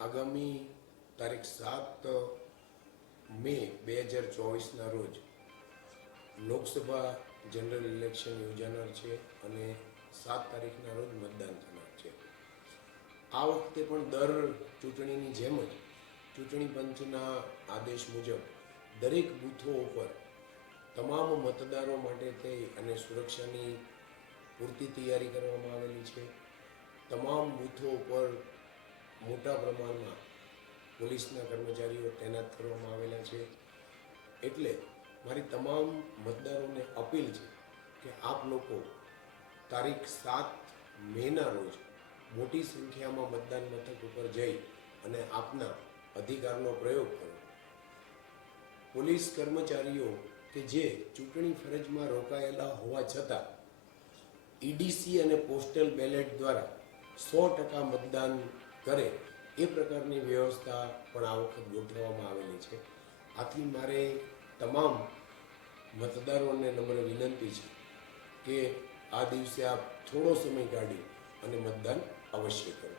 આગામી તારીખ 7 મે 2024ના રોજ લોકસભા જનરલ ઇલેક્શન યોજાનાર છે અને 7 તારીખના રોજ મતદાન થનાર છે। આ વખતે પણ દર ચૂંટણીની જેમ જ ચૂંટણી પંચના આદેશ મુજબ દરેક બૂથો ઉપર તમામ મતદારો માટે થઈ અને સુરક્ષાની પૂરતી તૈયારી કરવામાં આવેલી છે। તમામ બૂથો ઉપર મોટા પ્રમાણમાં પોલીસના કર્મચારીઓ તૈનાત કરવામાં આવેલા છે। એટલે મારી તમામ મતદારોને અપીલ છે કે આપ લોકો તારીખ 7 મેના રોજ મોટી સંખ્યામાં મતદાન મથક ઉપર જઈ અને આપના અધિકારનો પ્રયોગ કરો। પોલીસ કર્મચારીઓ કે જે ચૂંટણી ફરજમાં રોકાયેલા હોવા છતાં ઈડીસી અને પોસ્ટલ બેલેટ દ્વારા 100% મતદાન કરે એ પ્રકારની વ્યવસ્થા પણ આ વખત ગોઠવવામાં આવેલી છે। આથી મારે તમામ મતદારોને નમ્ર વિનંતી છે કે આ દિવસે આપ થોડો સમય કાઢી અને મતદાન અવશ્ય કરો।